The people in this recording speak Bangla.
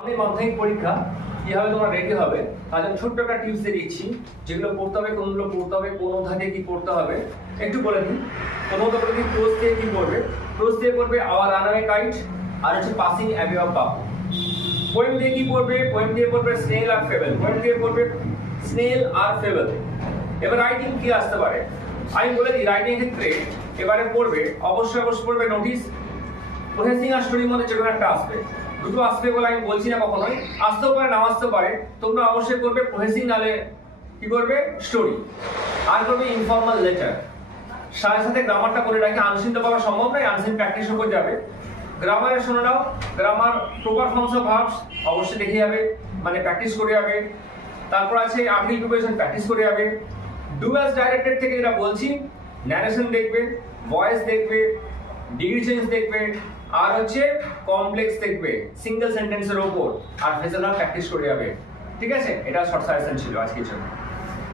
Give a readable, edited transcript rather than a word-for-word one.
আমি মাধ্যমিক পরীক্ষা কিভাবে তোমরা রেডি হবে তার জন্য ছোট্ট একটা টিপস দিয়ে দিচ্ছি, যেগুলো পড়তে হবে, কোনগুলো পড়তে হবে, কোন অধ্যায় দিয়ে কি পড়তে হবে একটু বলে দিই। প্রথমত বলে দিই ক্লোজ দিয়ে কি পড়বে। ক্লোজ দিয়ে পড়বে আওয়ার রানওয়ে কাইট, আর হচ্ছে passing Abe of Babu. Poem দিয়ে কি পড়বে? পোয়েম দিয়ে পড়বে স্নেল আর ফেবল। পোয়েম দিয়ে পড়বে স্নেল আর ফেবল। এবার রাইটিং কি আসতে পারে আমি বলে দিই। রাইটিং ক্ষেত্রে এবারে পড়বে অবশ্যই পড়বে নোটিস, প্রসেসিং আর স্টোরির মধ্যে যে কোনো একটা আসবে। দুটো আসবে বলে আমি বলছি না, কখনোই আসতেও পারে নাও আসতে পারে। তোমরা অবশ্যই করবে প্রসেসিং, নালে কি করবে স্টোরি, আর করবে ইনফর্মাল লেটার। সাথে সাথে গ্রামারটা করে রাখি, আনসিন তো পাওয়া সম্ভব নয়, আনসিন প্র্যাকটিস করে যাবে। গ্রামারে শুনে নাও, grammar proper forms of verbs অবশ্যই দেখে যাবে, মানে প্র্যাকটিস করে যাবে। তারপর আছে আর্টিকেল প্রিপারেশন প্র্যাকটিস করে যাবে। ডু অ্যাজ ডাইরেক্টেড থেকে যেটা বলছি, ন্যারেশন দেখবে, ভয়েস দেখবে, ডিগ্রি চেঞ্জ দেখবে, আর হচ্ছে কমপ্লেক্স দেখবে সিঙ্গেল সেন্টেন্সের ওপর, আর ফেজাল প্র্যাকটিস করে যাবে। ঠিক আছে, এটা শর্ট সাজেশন ছিল আজকের জন্য।